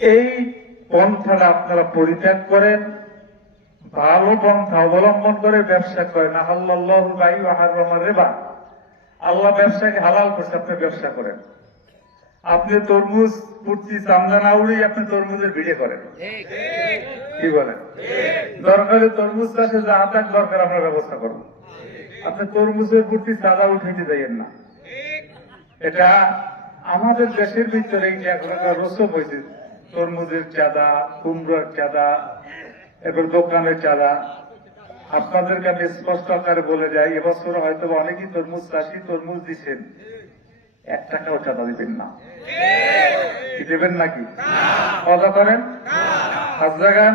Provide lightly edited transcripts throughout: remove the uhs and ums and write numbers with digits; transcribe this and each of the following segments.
এই পন্থাটা আপনারা পরিত্যাগ করেন, ভালো পন্থা অবলম্বন করে ব্যবসা করেন। আহাল্লাল্লাহুল বাই'আ ওয়া হাররামার রিবা, আল্লাহ ব্যবসাকে হালাল করছে, আপনি ব্যবসা করেন। আপনি তরমুজ ফুটছি চামড়া না উড়িয়ে আপনি তরমুজের ভিড়ে করেন, কি বলেন? দরকার তরমুজ চাষে যা আটাক দরকার আপনার ব্যবস্থা করুন। আপনি তরমুজের ফুটছি চাঁদা উঠাইতে যাইয়েন না। এটা আমাদের দেশের ভিতরে এখন একটা রসব হয়েছে, তরমুজের চাঁদা, কুমড়োর চাঁদা, এবার দোকানের চাঁদা। আপনাদেরকে আমি স্পষ্ট আকারে বলে যাই, এবছর হয়তো অনেকেই তরমুজ চাষি তরমুজ দিচ্ছেন, 1 টাকাও চাঁদা দিবেন না। দেবেন নাকি? কথা করেন, হাত জাগান,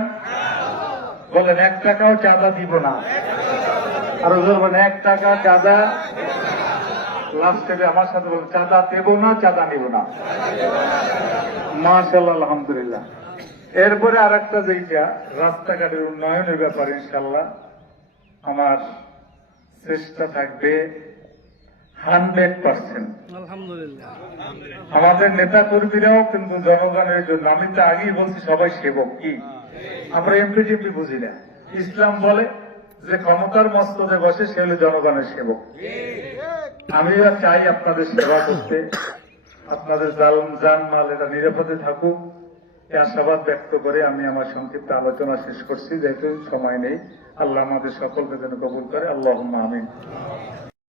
বলেন 1 টাকাও চাঁদা দিব না। আরো বলেন 1 টাকা চাঁদা। লাস্টে আমার সাথে বলেন চাঁদা দেব না, চাঁদা নিব না। মাশাআল্লাহ, আলহামদুলিল্লাহ। এরপরে আর একটা যেটা রাস্তাঘাটের উন্নয়নের ব্যাপারে ইনশাআল্লাহ আমার চেষ্টা থাকবে 100%। আলহামদুলিল্লাহ। আমাদের নেতা কর্মীরাও কিন্তু জনগণের জন্য, আমি তো আগেই বলছি সবাই সেবক। কি আমরা এমপি টেমপি বুঝি না। ইসলাম বলে যে ক্ষমতার মস্তদে বসে সে হলো জনগণের সেবক। আমিও চাই আপনাদের সেবা করতে, আপনাদের জানমাল এটা নিরাপদে থাকুক, এই আশাবাদ ব্যক্ত করে আমি আমার সংক্ষিপ্ত আলোচনা শেষ করছি, যেহেতু সময় নেই। আল্লাহ আমাদের সকলকে যেন কবুল করে। আল্লাহুম্মা আমিন।